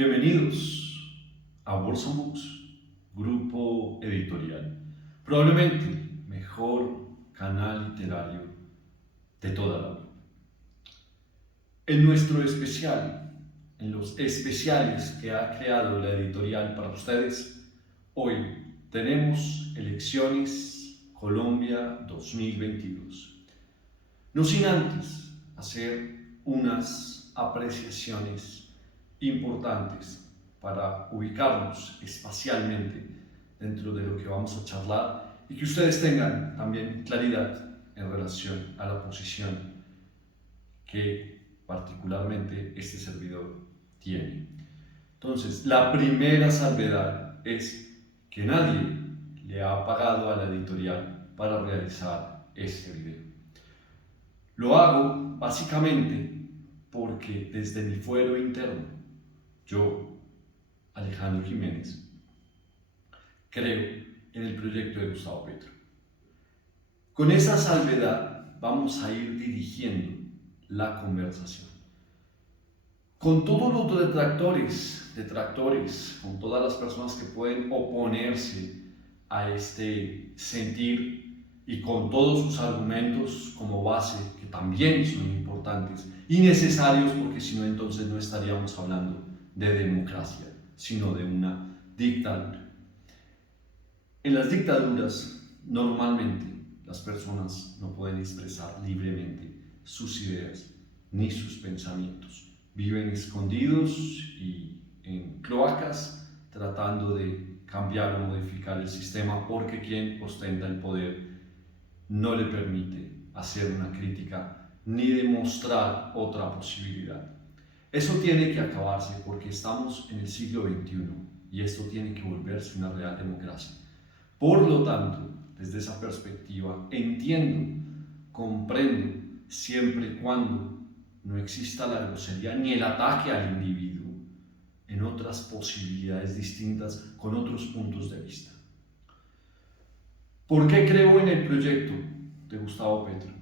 Bienvenidos a Bolsa Books, grupo editorial. Probablemente el mejor canal literario de toda la vida. En nuestro especial, en los especiales que ha creado la editorial para ustedes, hoy tenemos Elecciones Colombia 2022. No sin antes hacer unas apreciaciones importantes para ubicarnos espacialmente dentro de lo que vamos a charlar y que ustedes tengan también claridad en relación a la posición que particularmente este servidor tiene. Entonces, la primera salvedad es que nadie le ha pagado a la editorial para realizar este video. Lo hago básicamente porque desde mi fuero interno, yo, Alejandro Jiménez, creo en el proyecto de Gustavo Petro. Con esa salvedad vamos a ir dirigiendo la conversación. Con todos los detractores, con todas las personas que pueden oponerse a este sentir y con todos sus argumentos como base, que también son importantes y necesarios, porque si no entonces no estaríamos hablando de democracia, sino de una dictadura. En las dictaduras, normalmente, las personas no pueden expresar libremente sus ideas ni sus pensamientos. Viven escondidos y en cloacas, tratando de cambiar o modificar el sistema porque quien ostenta el poder no le permite hacer una crítica ni demostrar otra posibilidad. Eso tiene que acabarse porque estamos en el siglo XXI y esto tiene que volverse una real democracia. Por lo tanto, desde esa perspectiva, entiendo, comprendo, siempre y cuando no exista la grosería ni el ataque al individuo en otras posibilidades distintas con otros puntos de vista. ¿Por qué creo en el proyecto de Gustavo Petro?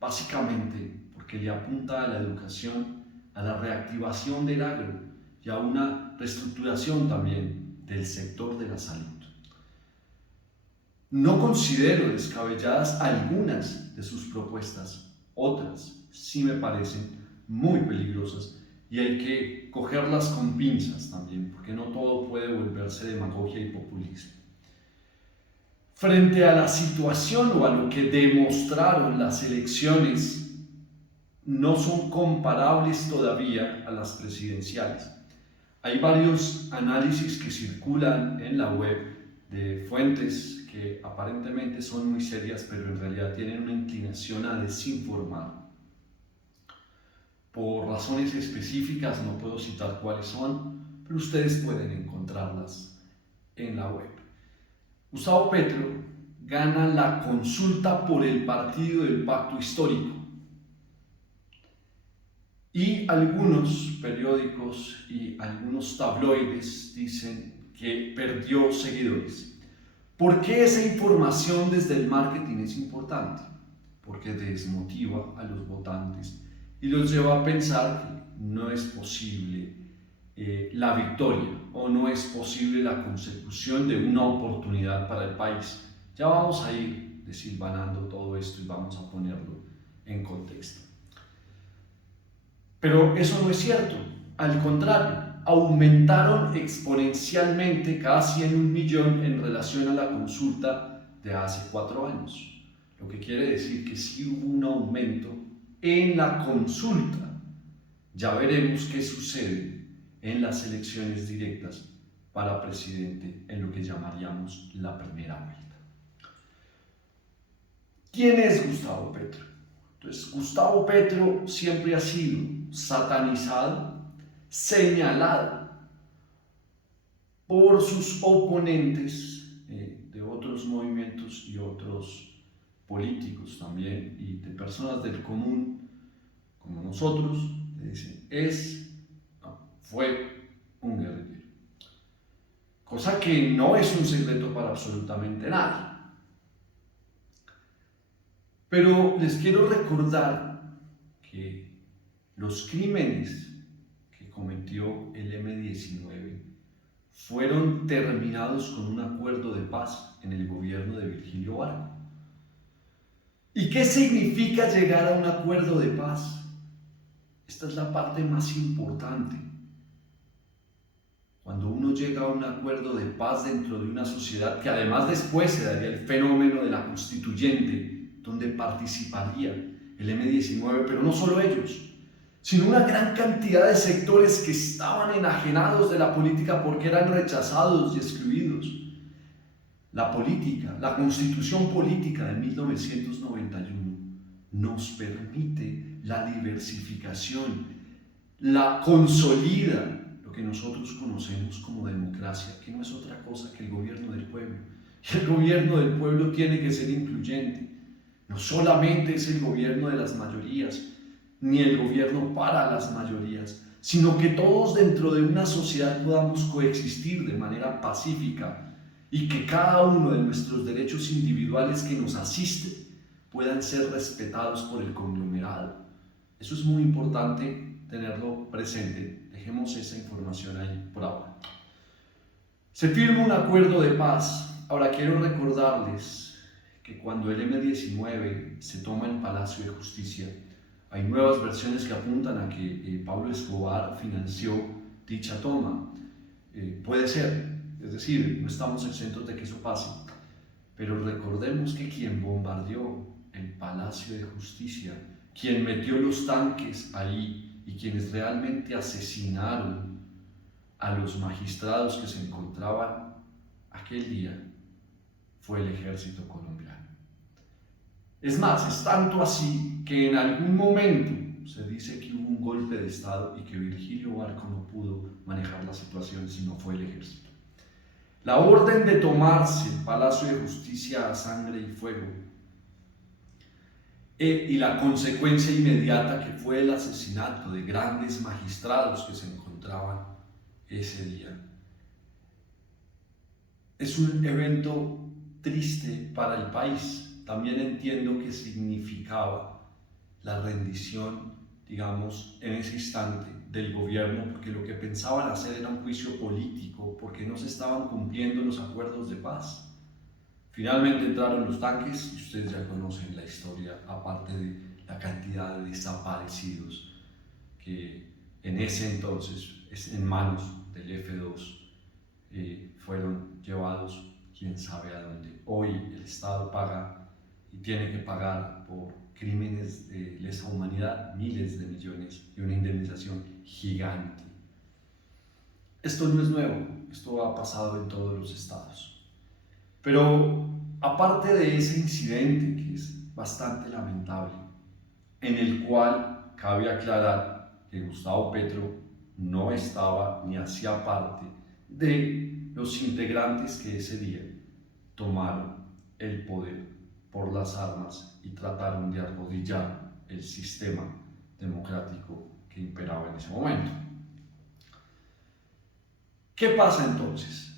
Básicamente porque le apunta a la educación, a la reactivación del agro y a una reestructuración también del sector de la salud. No considero descabelladas algunas de sus propuestas, otras sí me parecen muy peligrosas y hay que cogerlas con pinzas también, porque no todo puede volverse demagogia y populismo. Frente a la situación o a lo que demostraron las elecciones, no son comparables todavía a las presidenciales. Hay varios análisis que circulan en la web de fuentes que aparentemente son muy serias, pero en realidad tienen una inclinación a desinformar. Por razones específicas, no puedo citar cuáles son, pero ustedes pueden encontrarlas en la web. Gustavo Petro gana la consulta por el partido del pacto histórico. Y algunos periódicos y algunos tabloides dicen que perdió seguidores. ¿Por qué esa información desde el marketing es importante? Porque desmotiva a los votantes y los lleva a pensar que no es posible la victoria o no es posible la consecución de una oportunidad para el país. Ya vamos a ir desilvanando todo esto y vamos a ponerlo en contexto. Pero eso no es cierto, al contrario, aumentaron exponencialmente, casi en 1.000.000 en relación a la consulta de hace 4 años. Lo que quiere decir que sí hubo un aumento en la consulta. Ya veremos qué sucede en las elecciones directas para presidente en lo que llamaríamos la primera vuelta. ¿Quién es Gustavo Petro? Entonces, Gustavo Petro siempre ha sido satanizado, señalado por sus oponentes de otros movimientos y otros políticos también y de personas del común como nosotros, le dicen, fue un guerrillero. Cosa que no es un secreto para absolutamente nadie. Pero les quiero recordar que los crímenes que cometió el M-19 fueron terminados con un acuerdo de paz en el gobierno de Virgilio Barco. ¿Y qué significa llegar a un acuerdo de paz? Esta es la parte más importante. Cuando uno llega a un acuerdo de paz dentro de una sociedad, que además después se daría el fenómeno de la constituyente, donde participaría el M-19, pero no solo ellos, sino una gran cantidad de sectores que estaban enajenados de la política porque eran rechazados y excluidos. La política, la constitución política de 1991 nos permite la diversificación, la consolida, lo que nosotros conocemos como democracia, que no es otra cosa que el gobierno del pueblo. Y el gobierno del pueblo tiene que ser incluyente. No solamente es el gobierno de las mayorías, ni el gobierno para las mayorías, sino que todos dentro de una sociedad podamos coexistir de manera pacífica y que cada uno de nuestros derechos individuales que nos asisten puedan ser respetados por el conglomerado. Eso es muy importante tenerlo presente. Dejemos esa información ahí por ahora. Se firma un acuerdo de paz. Ahora quiero recordarles que cuando el M-19 se toma el Palacio de Justicia, hay nuevas versiones que apuntan a que Pablo Escobar financió dicha toma. Puede ser, es decir, no estamos exentos de que eso pase, pero recordemos que quien bombardeó el Palacio de Justicia, quien metió los tanques ahí y quienes realmente asesinaron a los magistrados que se encontraban aquel día, fue el ejército colombiano. Es más, es tanto así que en algún momento se dice que hubo un golpe de Estado y que Virgilio Barco no pudo manejar la situación, sino fue el ejército. La orden de tomarse el Palacio de Justicia a sangre y fuego y la consecuencia inmediata que fue el asesinato de grandes magistrados que se encontraban ese día. Es un evento triste para el país. También entiendo que significaba la rendición, digamos, en ese instante del gobierno, porque lo que pensaban hacer era un juicio político, porque no se estaban cumpliendo los acuerdos de paz. Finalmente entraron los tanques y ustedes ya conocen la historia, aparte de la cantidad de desaparecidos que en ese entonces, en manos del F2, fueron llevados quién sabe a dónde. Hoy el Estado paga y tiene que pagar por crímenes de lesa humanidad miles de millones y una indemnización gigante. Esto no es nuevo, esto ha pasado en todos los estados. Pero aparte de ese incidente, que es bastante lamentable, en el cual cabe aclarar que Gustavo Petro no estaba ni hacía parte de los integrantes que ese día tomaron el poder por las armas y trataron de arrodillar el sistema democrático que imperaba en ese momento. ¿Qué pasa entonces?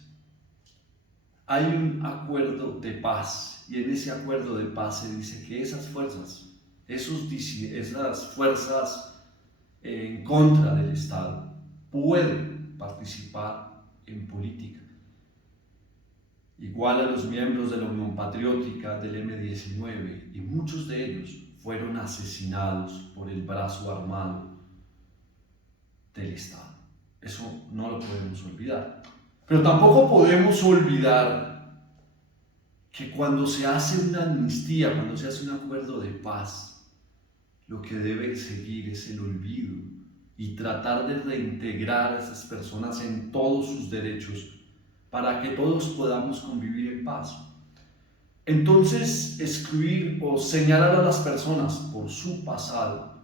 Hay un acuerdo de paz y en ese acuerdo de paz se dice que esas fuerzas, esas fuerzas en contra del Estado pueden participar en política. Igual a los miembros de la Unión Patriótica del M-19, y muchos de ellos fueron asesinados por el brazo armado del Estado. Eso no lo podemos olvidar. Pero tampoco podemos olvidar que cuando se hace una amnistía, cuando se hace un acuerdo de paz, lo que debe seguir es el olvido y tratar de reintegrar a esas personas en todos sus derechos para que todos podamos convivir en paz. Entonces, excluir o señalar a las personas por su pasado,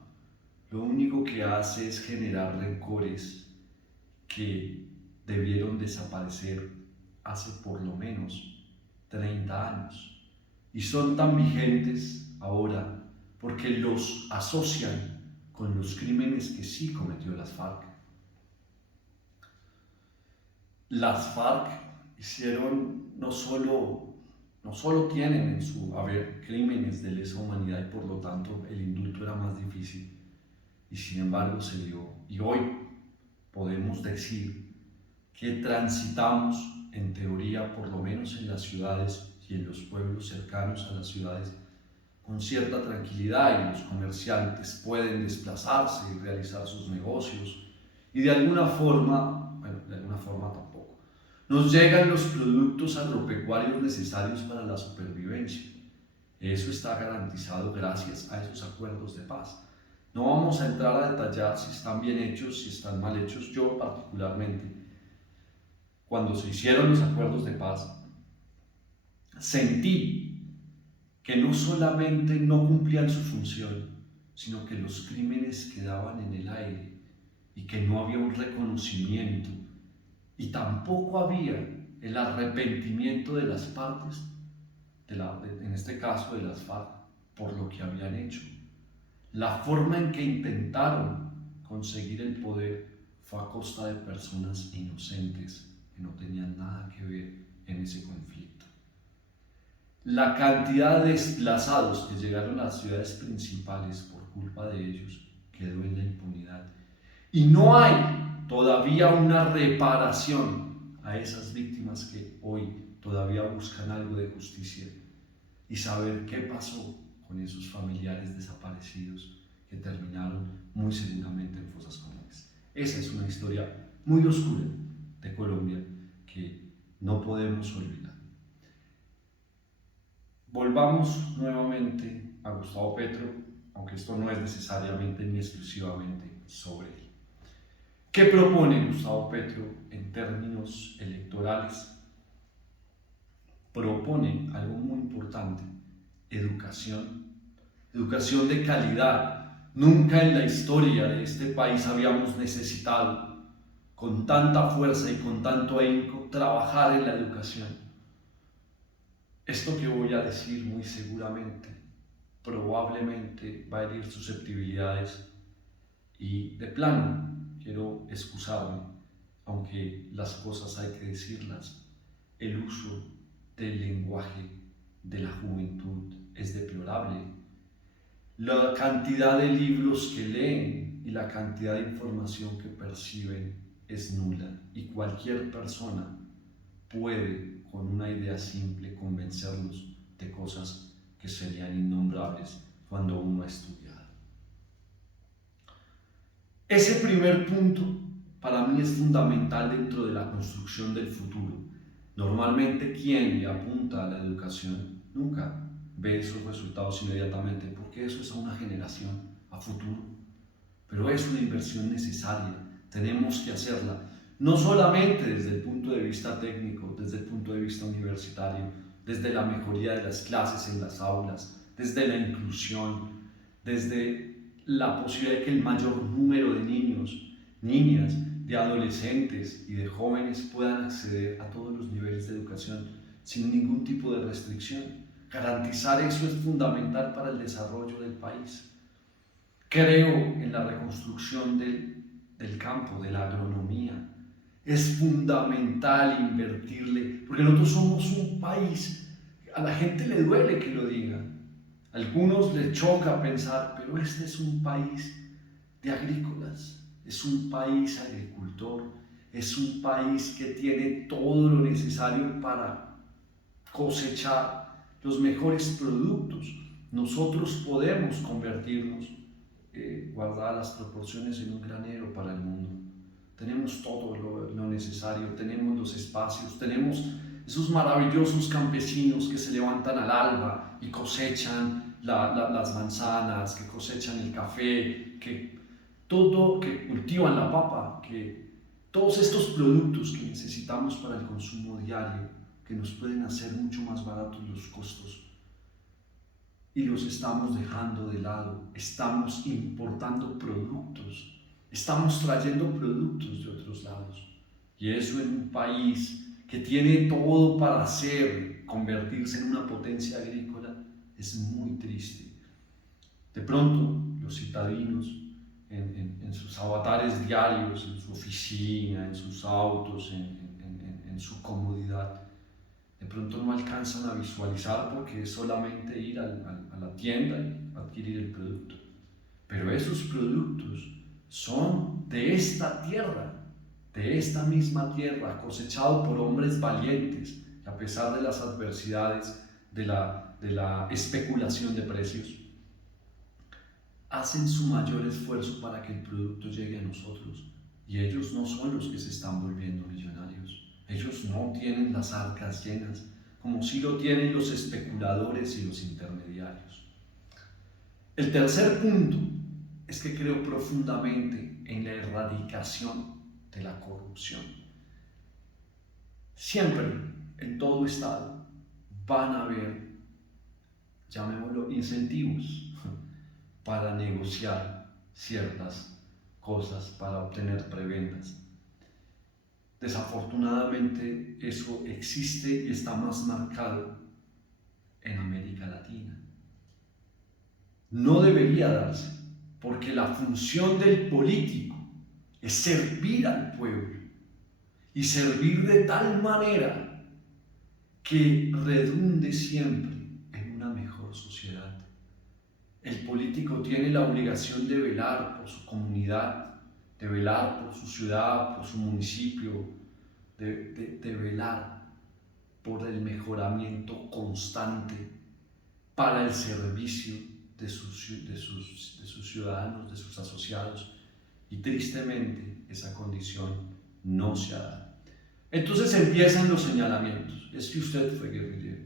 lo único que hace es generar rencores que debieron desaparecer hace por lo menos 30 años y son tan vigentes ahora porque los asocian con los crímenes que sí cometió las FARC. Las FARC hicieron, no solo tienen en su haber crímenes de lesa humanidad y por lo tanto el indulto era más difícil y sin embargo se dio. Y hoy podemos decir que transitamos, en teoría, por lo menos en las ciudades y en los pueblos cercanos a las ciudades, con cierta tranquilidad, y los comerciantes pueden desplazarse y realizar sus negocios, y de alguna forma, bueno, de alguna forma tampoco, nos llegan los productos agropecuarios necesarios para la supervivencia. Eso está garantizado gracias a esos acuerdos de paz. No vamos a entrar a detallar si están bien hechos, si están mal hechos. Yo particularmente, cuando se hicieron los acuerdos de paz, sentí que no solamente no cumplían su función, sino que los crímenes quedaban en el aire y que no había un reconocimiento y tampoco había el arrepentimiento de las partes, en este caso de las FARC, por lo que habían hecho. La forma en que intentaron conseguir el poder fue a costa de personas inocentes que no tenían nada que ver en ese conflicto. La cantidad de desplazados que llegaron a las ciudades principales por culpa de ellos quedó en la impunidad. Y no hay todavía una reparación a esas víctimas que hoy todavía buscan algo de justicia y saber qué pasó con esos familiares desaparecidos que terminaron muy seguramente en fosas comunes. Esa es una historia muy oscura de Colombia que no podemos olvidar. Volvamos nuevamente a Gustavo Petro, aunque esto no es necesariamente ni exclusivamente sobre él. ¿Qué propone Gustavo Petro en términos electorales? Propone algo muy importante: educación, educación de calidad. Nunca en la historia de este país habíamos necesitado con tanta fuerza y con tanto ahínco trabajar en la educación. Esto que voy a decir muy seguramente, probablemente va a herir susceptibilidades y de plano quiero excusarme, aunque las cosas hay que decirlas. El uso del lenguaje de la juventud es deplorable. La cantidad de libros que leen y la cantidad de información que perciben es nula, y cualquier persona puede, con una idea simple, convencerlos de cosas que serían innombrables cuando uno ha estudiado. Ese primer punto para mí es fundamental dentro de la construcción del futuro. Normalmente quien le apunta a la educación nunca ve esos resultados inmediatamente, porque eso es a una generación, a futuro. Pero es una inversión necesaria, tenemos que hacerla, no solamente desde el punto de vista técnico, desde el punto de vista universitario, desde la mejoría de las clases en las aulas, desde la inclusión, desde la posibilidad de que el mayor número de niños, niñas, de adolescentes y de jóvenes puedan acceder a todos los niveles de educación sin ningún tipo de restricción. Garantizar eso es fundamental para el desarrollo del país. Creo en la reconstrucción del campo, de la agronomía. Es fundamental invertirle, porque nosotros somos un país, a la gente le duele que lo digan, a algunos les choca pensar, pero este es un país de agrícolas, es un país agricultor, es un país que tiene todo lo necesario para cosechar los mejores productos. Nosotros podemos convertirnos, guardadas las proporciones, en un granero para el mundo. Tenemos todo lo necesario, tenemos los espacios, tenemos esos maravillosos campesinos que se levantan al alba y cosechan las manzanas, que cosechan el café, que cultivan la papa, que todos estos productos que necesitamos para el consumo diario, que nos pueden hacer mucho más baratos los costos, y los estamos dejando de lado. Estamos importando productos, estamos trayendo productos de otros lados, y eso en un país que tiene todo para convertirse en una potencia agrícola es muy triste. De pronto los citadinos en sus avatares diarios, en su oficina, en sus autos, en su comodidad, de pronto no alcanzan a visualizar, porque es solamente ir a la tienda y adquirir el producto. Pero esos productos son de esta tierra, de esta misma tierra, cosechado por hombres valientes, que a pesar de las adversidades de la especulación de precios, hacen su mayor esfuerzo para que el producto llegue a nosotros. Y ellos no son los que se están volviendo millonarios. Ellos no tienen las arcas llenas, como sí lo tienen los especuladores y los intermediarios. El tercer punto es que creo profundamente en la erradicación de la corrupción. Siempre, en todo estado, van a haber, llamémoslo, incentivos para negociar ciertas cosas, para obtener prebendas. Desafortunadamente eso existe y está más marcado en América Latina. No debería darse, porque la función del político es servir al pueblo y servir de tal manera que redunde siempre en una mejor sociedad. El político tiene la obligación de velar por su comunidad, de velar por su ciudad, por su municipio, de velar por el mejoramiento constante para el servicio de sus ciudadanos, de sus asociados, y tristemente esa condición no se ha dado. Entonces empiezan los señalamientos. Es que usted fue guerrillero.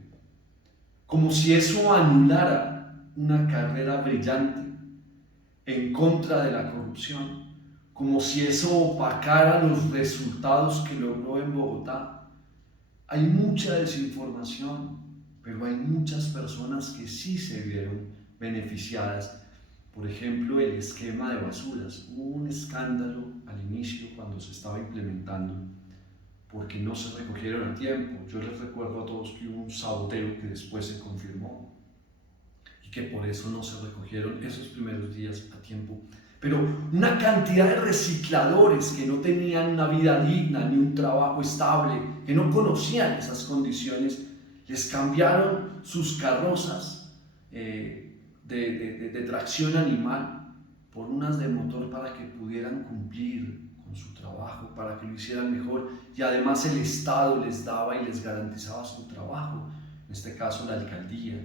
Como si eso anulara una carrera brillante en contra de la corrupción, como si eso opacara los resultados que logró en Bogotá. Hay mucha desinformación, pero hay muchas personas que sí se vieron beneficiadas. Por ejemplo, el esquema de basuras. Hubo un escándalo al inicio cuando se estaba implementando porque no se recogieron a tiempo. Yo les recuerdo a todos que hubo un saboteo que después se confirmó y que por eso no se recogieron esos primeros días a tiempo. Pero una cantidad de recicladores que no tenían una vida digna ni un trabajo estable, que no conocían esas condiciones, les cambiaron sus carrozas de tracción animal por unas de motor para que pudieran cumplir con su trabajo, para que lo hicieran mejor, y además el Estado les daba y les garantizaba su trabajo, en este caso la alcaldía,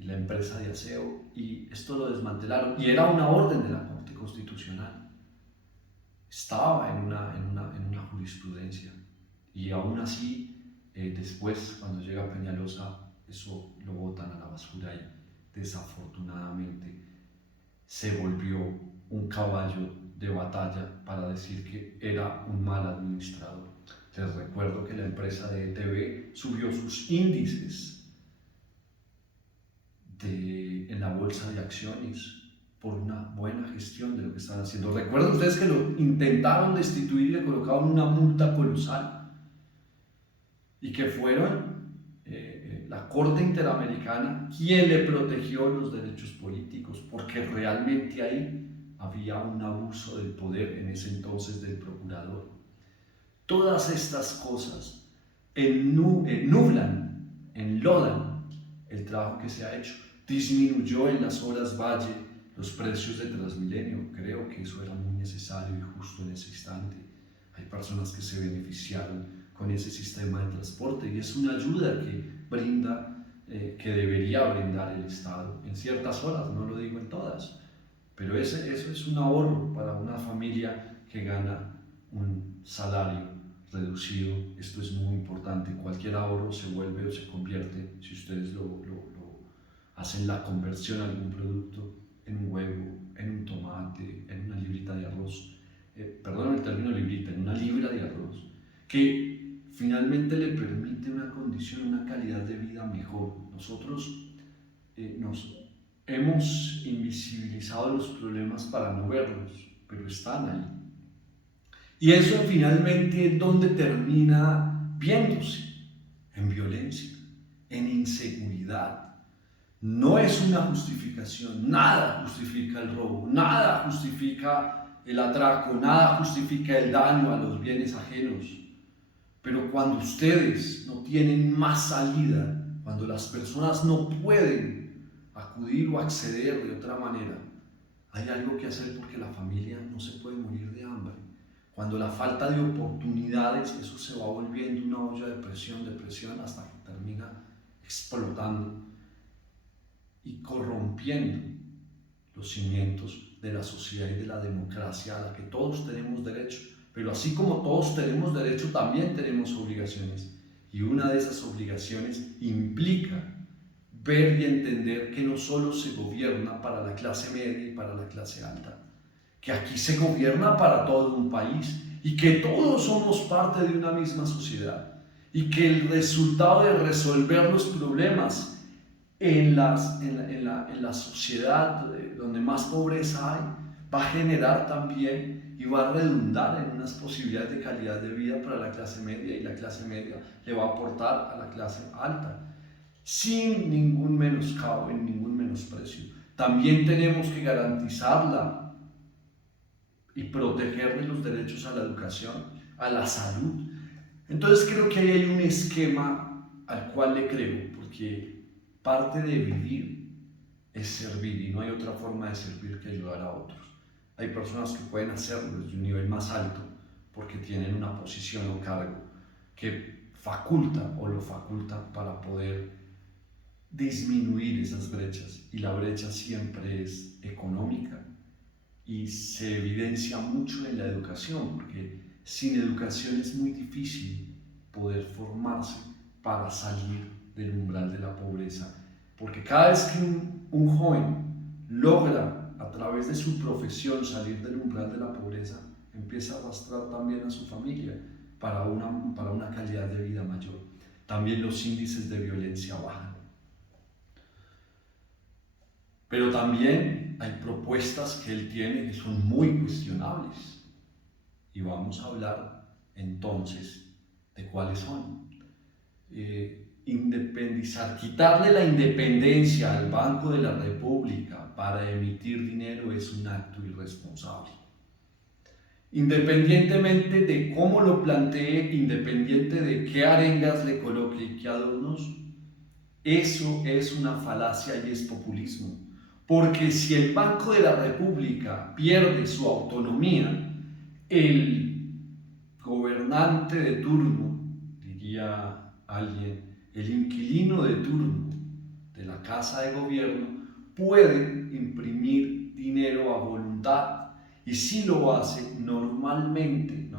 la empresa de aseo, y esto lo desmantelaron, y era una orden de la Corte Constitucional, estaba en una jurisprudencia, y aún así, después, cuando llega Peñalosa, eso lo botan a la basura y desafortunadamente se volvió un caballo de batalla para decir que era un mal administrador. Les recuerdo que la empresa de ETV subió sus índices en la bolsa de acciones por una buena gestión de lo que estaban haciendo. Recuerden ustedes que lo intentaron destituir y le colocaron una multa colosal y que fueron la Corte Interamericana quien le protegió los derechos políticos, porque realmente ahí había un abuso del poder en ese entonces del procurador. Todas estas cosas nublan, enlodan el trabajo que se ha hecho. Disminuyó en las horas valle los precios de Transmilenio. Creo que eso era muy necesario y justo en ese instante. Hay personas que se beneficiaron con ese sistema de transporte y es una ayuda que brinda, que debería brindar el Estado en ciertas horas, no lo digo en todas, pero eso es un ahorro para una familia que gana un salario reducido. Esto es muy importante. Cualquier ahorro se vuelve o se convierte, si ustedes hacen la conversión a algún producto, en un huevo, en un tomate, en una librita de arroz, perdón el término librita, en una libra de arroz, que finalmente le permite una condición, una calidad de vida mejor. Nosotros nos hemos invisibilizado los problemas para no verlos, pero están ahí. Y eso finalmente, ¿dónde termina viéndose? En violencia, en inseguridad. No es una justificación, nada justifica el robo, nada justifica el atraco, nada justifica el daño a los bienes ajenos. Pero cuando ustedes no tienen más salida, cuando las personas no pueden acudir o acceder de otra manera, hay algo que hacer porque la familia no se puede morir de hambre. Cuando la falta de oportunidades, eso se va volviendo una olla de presión, hasta que termina explotando y corrompiendo los cimientos de la sociedad y de la democracia a la que todos tenemos derecho. Pero así como todos tenemos derecho, también tenemos obligaciones. Y una de esas obligaciones implica ver y entender que no solo se gobierna para la clase media y para la clase alta, que aquí se gobierna para todo un país y que todos somos parte de una misma sociedad y que el resultado de resolver los problemas en la sociedad donde más pobreza hay va a generar también y va a redundar en unas posibilidades de calidad de vida para la clase media, y la clase media le va a aportar a la clase alta sin ningún menoscabo y ningún menosprecio. También tenemos que garantizarla y protegerle los derechos a la educación, a la salud. Entonces creo que ahí hay un esquema al cual le creo, porque parte de vivir es servir, y no hay otra forma de servir que ayudar a otros. Hay personas que pueden hacerlo desde un nivel más alto porque tienen una posición o cargo que faculta o lo faculta para poder disminuir esas brechas, y la brecha siempre es económica y se evidencia mucho en la educación, porque sin educación es muy difícil poder formarse para salir del umbral de la pobreza, porque cada vez que un joven logra a través de su profesión salir del umbral de la pobreza, empieza a arrastrar también a su familia para una calidad de vida mayor. También los índices de violencia bajan. Pero también hay propuestas que él tiene que son muy cuestionables. Y vamos a hablar entonces de cuáles son. Independizar, quitarle la independencia al Banco de la República para emitir dinero es un acto irresponsable. Independientemente de cómo lo plantee, independiente de qué arengas le coloque y qué adornos, eso es una falacia y es populismo. Porque si el Banco de la República pierde su autonomía, el gobernante de turno, diría alguien, el inquilino de turno de la casa de gobierno, puede imprimir dinero a voluntad. Y si lo hace, normalmente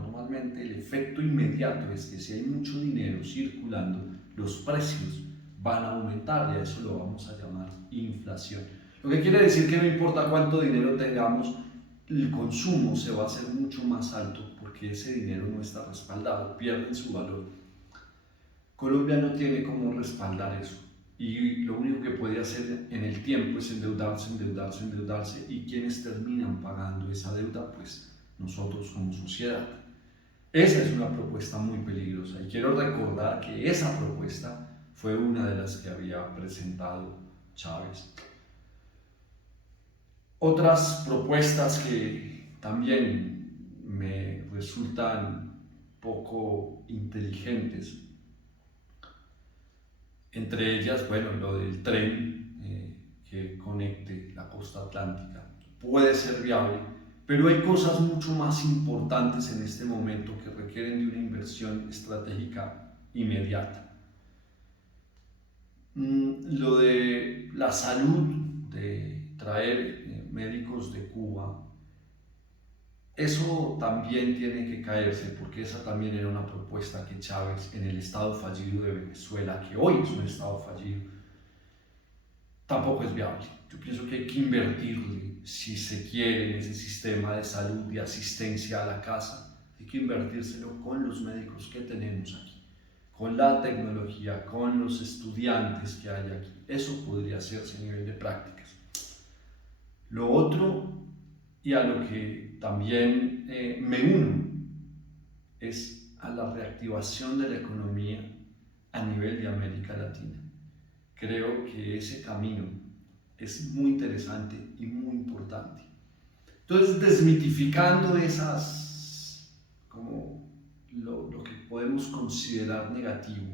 el efecto inmediato es que si hay mucho dinero circulando, los precios van a aumentar, y a eso lo vamos a llamar inflación. Lo que quiere decir que no importa cuánto dinero tengamos, el consumo se va a hacer mucho más alto porque ese dinero no está respaldado, pierde su valor. Colombia no tiene cómo respaldar eso, y lo único que puede hacer en el tiempo es endeudarse, y quienes terminan pagando esa deuda, pues nosotros como sociedad. Esa es una propuesta muy peligrosa, y quiero recordar que esa propuesta fue una de las que había presentado Chávez. Otras propuestas que también me resultan poco inteligentes, entre ellas, bueno, lo del tren que conecte la costa atlántica, puede ser viable, pero hay cosas mucho más importantes en este momento que requieren de una inversión estratégica inmediata. Lo de la salud, de traer médicos de Cuba, eso también tiene que caerse, porque esa también era una propuesta que Chávez, en el estado fallido de Venezuela, que hoy es un estado fallido, tampoco es viable. Yo pienso que hay que invertirle, si se quiere, en ese sistema de salud y asistencia a la casa. Hay que invertírselo con los médicos que tenemos aquí, con la tecnología, con los estudiantes que hay aquí. Eso podría hacerse a nivel de prácticas. Lo otro, y a lo que también me uno, es a la reactivación de la economía a nivel de América Latina. Creo que ese camino es muy interesante y muy importante. Entonces, desmitificando esas, como lo que podemos considerar negativo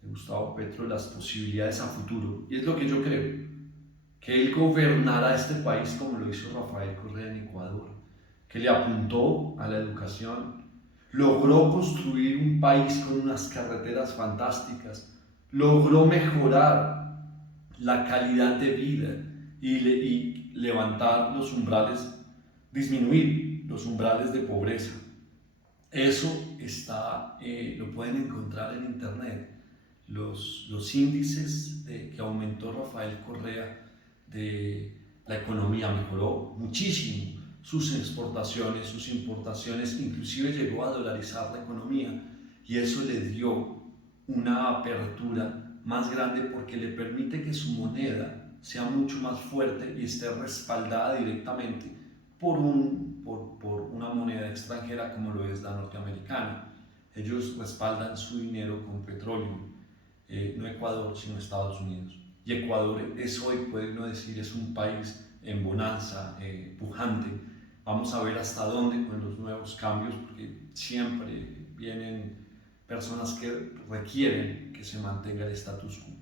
de Gustavo Petro, las posibilidades a futuro, y es lo que yo creo, que él gobernará este país como lo hizo Rafael Correa en Ecuador, que le apuntó a la educación, logró construir un país con unas carreteras fantásticas, logró mejorar la calidad de vida y levantar los umbrales, disminuir los umbrales de pobreza. Eso lo pueden encontrar en internet. Los índices que aumentó Rafael Correa de la economía mejoró muchísimo, sus exportaciones, sus importaciones, inclusive llegó a dolarizar la economía y eso le dio una apertura más grande porque le permite que su moneda sea mucho más fuerte y esté respaldada directamente por una moneda extranjera como lo es la norteamericana. Ellos respaldan su dinero con petróleo, no Ecuador, sino Estados Unidos. Y Ecuador es hoy, puede uno decir, es un país en bonanza, pujante. Vamos a ver hasta dónde con los nuevos cambios, porque siempre vienen personas que requieren que se mantenga el status quo.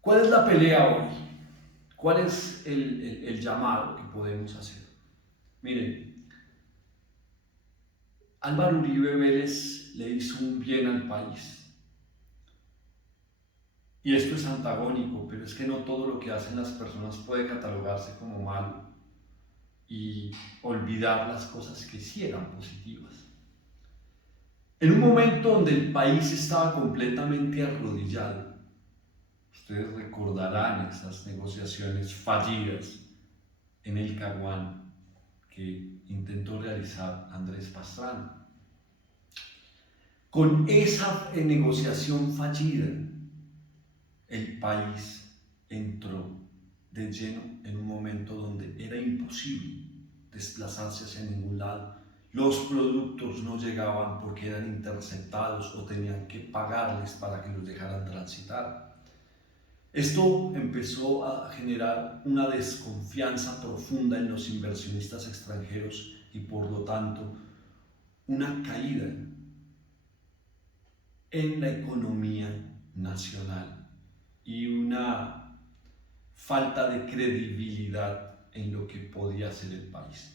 ¿Cuál es la pelea hoy? ¿Cuál es el llamado que podemos hacer? Miren, Álvaro Uribe Vélez le hizo un bien al país. Y esto es antagónico, pero es que no todo lo que hacen las personas puede catalogarse como malo y olvidar las cosas que sí eran positivas. En un momento donde el país estaba completamente arrodillado, ustedes recordarán esas negociaciones fallidas en el Caguán que intentó realizar Andrés Pastrana. Con esa negociación fallida, el país entró de lleno en un momento donde era imposible desplazarse hacia ningún lado. Los productos no llegaban porque eran interceptados o tenían que pagarles para que los dejaran transitar. Esto empezó a generar una desconfianza profunda en los inversionistas extranjeros y por lo tanto una caída en la economía nacional y una falta de credibilidad en lo que podía ser el país.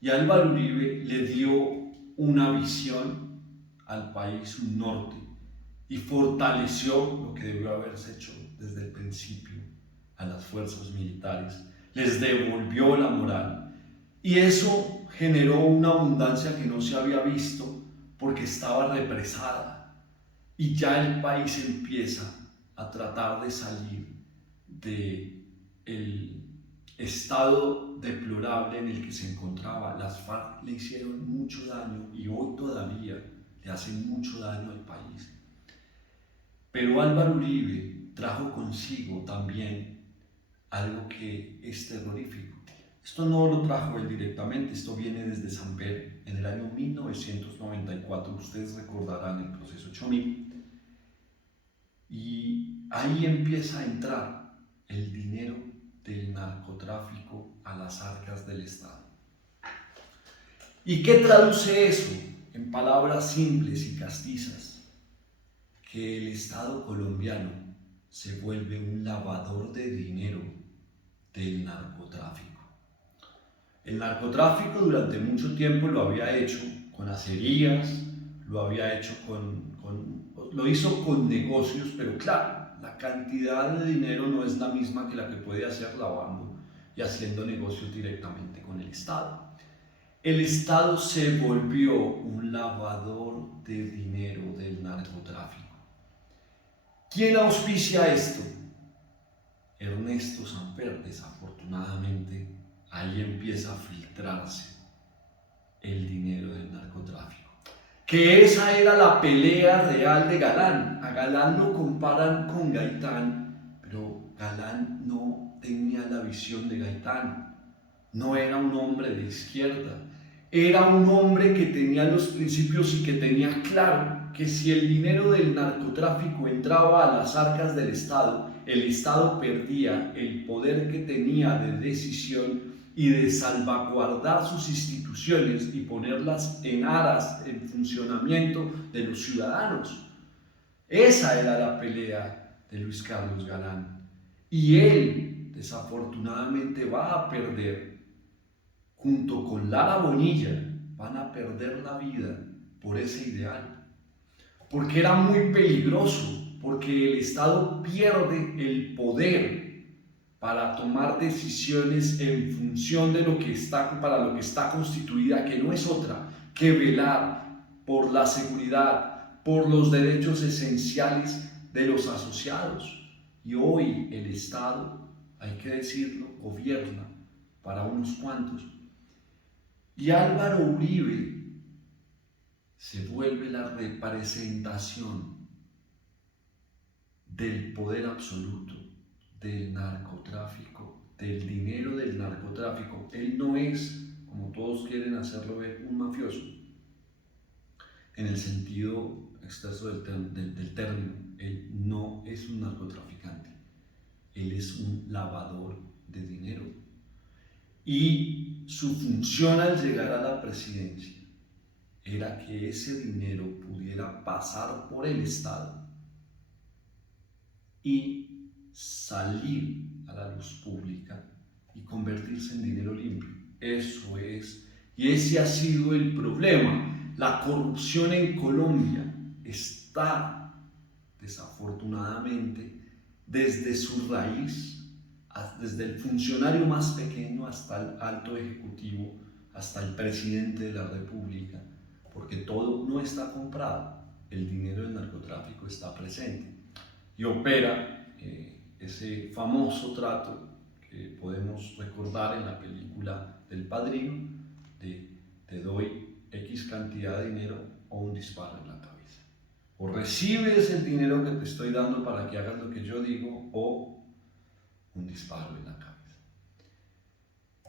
Y Álvaro Uribe le dio una visión al país, un norte, y fortaleció lo que debió haberse hecho desde el principio a las fuerzas militares, les devolvió la moral y eso generó una abundancia que no se había visto porque estaba represada y ya el país empieza a tratar de salir del estado deplorable en el que se encontraba. Las FARC le hicieron mucho daño y hoy todavía le hacen mucho daño al país. Pero Álvaro Uribe trajo consigo también algo que es terrorífico. Esto no lo trajo él directamente, esto viene desde Samper en el año 1994, ustedes recordarán el proceso Chomí, y ahí empieza a entrar el dinero del narcotráfico a las arcas del Estado. ¿Y qué traduce eso? En palabras simples y castizas, que el Estado colombiano se vuelve un lavador de dinero del narcotráfico. El narcotráfico durante mucho tiempo lo había hecho con acerías, lo había hecho lo hizo con negocios, pero claro, la cantidad de dinero no es la misma que la que puede hacer lavando y haciendo negocios directamente con el Estado. El Estado se volvió un lavador de dinero del narcotráfico. ¿Quién auspicia esto? Ernesto Samper. Desafortunadamente, ahí empieza a filtrarse el dinero del narcotráfico. Que esa era la pelea real de Galán. A Galán lo comparan con Gaitán, pero Galán no tenía la visión de Gaitán. No era un hombre de izquierda. Era un hombre que tenía los principios y que tenía claro que si el dinero del narcotráfico entraba a las arcas del Estado, el Estado perdía el poder que tenía de decisión y de salvaguardar sus instituciones y ponerlas en aras, en funcionamiento de los ciudadanos. Esa era la pelea de Luis Carlos Galán. Y él, desafortunadamente, va a perder junto con Lara Bonilla, van a perder la vida por ese ideal. Porque era muy peligroso, porque el Estado pierde el poder para tomar decisiones en función de para lo que está constituida, que no es otra que velar por la seguridad, por los derechos esenciales de los asociados. Y hoy el Estado, hay que decirlo, gobierna para unos cuantos. Y Álvaro Uribe se vuelve la representación del poder absoluto, del narcotráfico, del dinero del narcotráfico. Él no es, como todos quieren hacerlo ver, un mafioso, en el sentido extenso del término. Él no es un narcotraficante, él es un lavador de dinero. Y su función al llegar a la presidencia era que ese dinero pudiera pasar por el Estado y salir a la luz pública y convertirse en dinero limpio. Eso es, y ese ha sido el problema. La corrupción en Colombia está, desafortunadamente, desde su raíz, desde el funcionario más pequeño hasta el alto ejecutivo, hasta el presidente de la República, porque todo no está comprado, el dinero del narcotráfico está presente y opera ese famoso trato que podemos recordar en la película del Padrino, de te doy X cantidad de dinero o un disparo en la cabeza. O recibes el dinero que te estoy dando para que hagas lo que yo digo, o un disparo en la cabeza.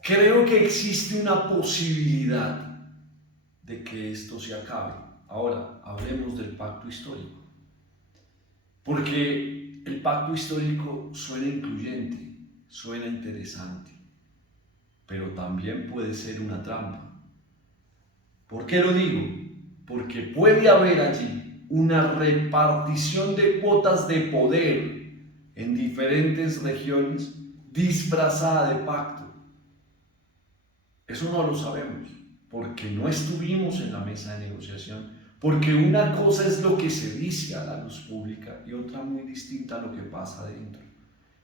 Creo que existe una posibilidad de que esto se acabe. Ahora, hablemos del pacto histórico. Porque el pacto histórico suena incluyente, suena interesante, pero también puede ser una trampa. ¿Por qué lo digo? Porque puede haber allí una repartición de cuotas de poder en diferentes regiones disfrazada de pacto. Eso no lo sabemos, porque no estuvimos en la mesa de negociación, porque una cosa es lo que se dice a la luz pública y otra muy distinta a lo que pasa adentro.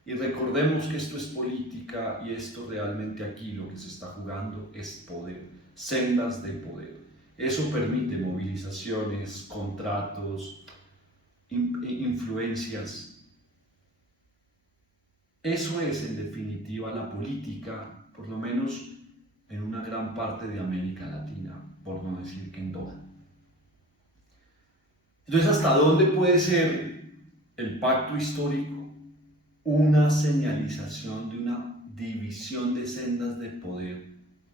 Y recordemos que esto es política y esto realmente aquí lo que se está jugando es poder, sendas de poder. Eso permite movilizaciones, contratos, influencias. Eso es en definitiva la política, por lo menos en una gran parte de América Latina, por no decir que en toda. Entonces, ¿hasta dónde puede ser el pacto histórico una señalización de una división de sendas de poder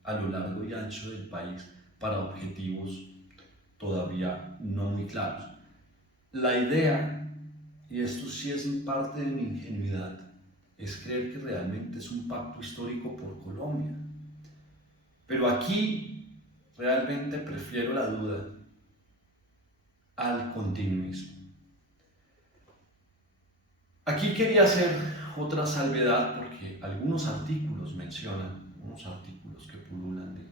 a lo largo y ancho del país para objetivos todavía no muy claros? La idea, y esto sí es parte de mi ingenuidad, es creer que realmente es un pacto histórico por Colombia. Pero aquí realmente prefiero la duda al continuismo. Aquí quería hacer otra salvedad porque algunos artículos mencionan, algunos artículos que pululan de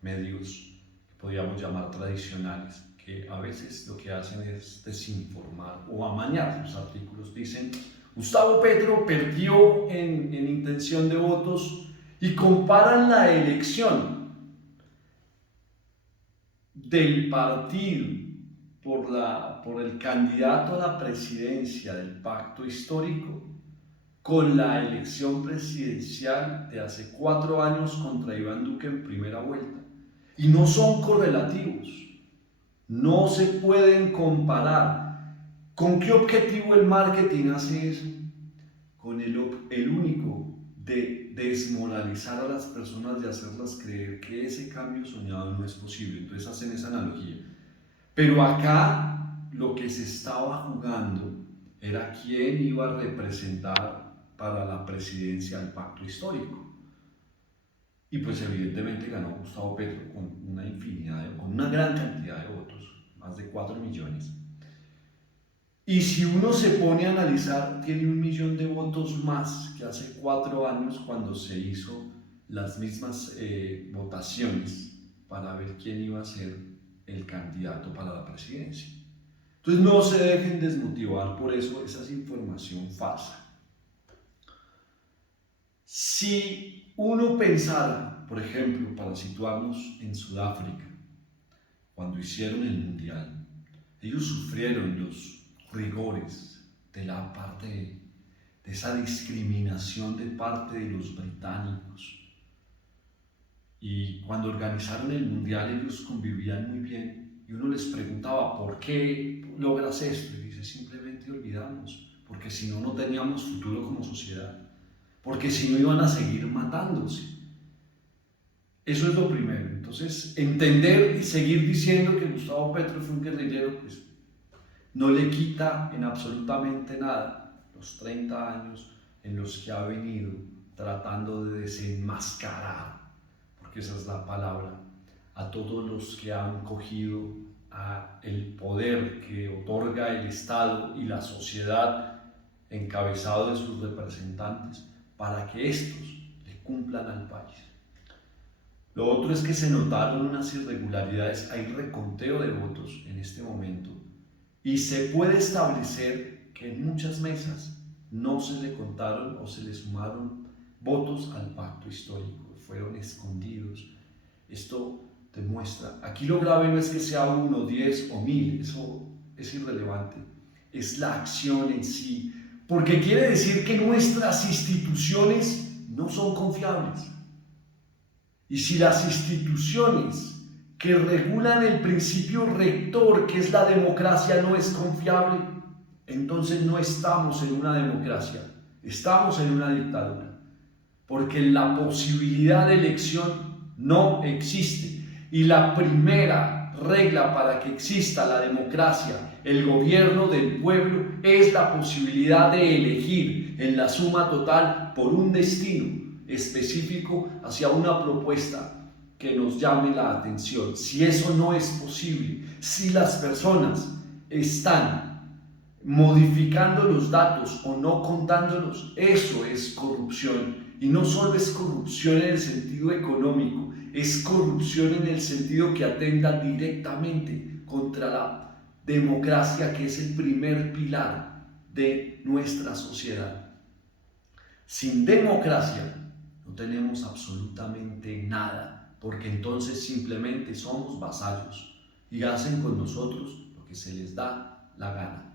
medios que podríamos llamar tradicionales, que a veces lo que hacen es desinformar o amañar. Los artículos dicen: Gustavo Petro perdió en intención de votos, y comparan la elección del partido por el candidato a la presidencia del pacto histórico con la elección presidencial de hace 4 años contra Iván Duque en primera vuelta. Y no son correlativos, no se pueden comparar. ¿Con qué objetivo el marketing hace eso? Con el único de desmoralizar a las personas, de hacerlas creer que ese cambio soñado no es posible. Entonces hacen esa analogía. Pero acá lo que se estaba jugando era quién iba a representar para la presidencia del pacto histórico. Y pues evidentemente ganó Gustavo Petro con con una gran cantidad de votos, más de 4 millones. Y si uno se pone a analizar, tiene 1 millón de votos más que hace 4 años cuando se hizo las mismas votaciones para ver quién iba a ser el candidato para la presidencia. Entonces no se dejen desmotivar por eso, esa es información falsa. Si uno pensara, por ejemplo, para situarnos en Sudáfrica, cuando hicieron el Mundial, ellos sufrieron los rigores de la parte de esa discriminación de parte de los británicos. Y cuando organizaron el Mundial ellos convivían muy bien y uno les preguntaba, ¿por qué logras esto? Y dice, simplemente olvidamos, porque si no, no teníamos futuro como sociedad, porque si no iban a seguir matándose. Eso es lo primero. Entonces, entender y seguir diciendo que Gustavo Petro fue un guerrillero, pues no le quita en absolutamente nada los 30 años en los que ha venido tratando de desenmascarar, porque esa es la palabra, a todos los que han cogido el poder que otorga el Estado y la sociedad encabezado de sus representantes para que estos le cumplan al país. Lo otro es que se notaron unas irregularidades, hay reconteo de votos en este momento y se puede establecer que en muchas mesas no se le contaron o se le sumaron votos al pacto histórico, fueron escondidos. Esto demuestra, aquí lo grave no es que sea 1, 10 o 1000, eso es irrelevante, es la acción en sí, porque quiere decir que nuestras instituciones no son confiables. Y si las instituciones que regulan el principio rector, que es la democracia, no es confiable, entonces no estamos en una democracia, estamos en una dictadura, porque la posibilidad de elección no existe. Y la primera regla para que exista la democracia, el gobierno del pueblo, es la posibilidad de elegir en la suma total por un destino específico hacia una propuesta que nos llame la atención. Si eso no es posible, si las personas están modificando los datos o no contándolos, eso es corrupción. Y no solo es corrupción en el sentido económico, es corrupción en el sentido que atenta directamente contra la democracia, que es el primer pilar de nuestra sociedad. Sin democracia no tenemos absolutamente nada, porque entonces simplemente somos vasallos y hacen con nosotros lo que se les da la gana.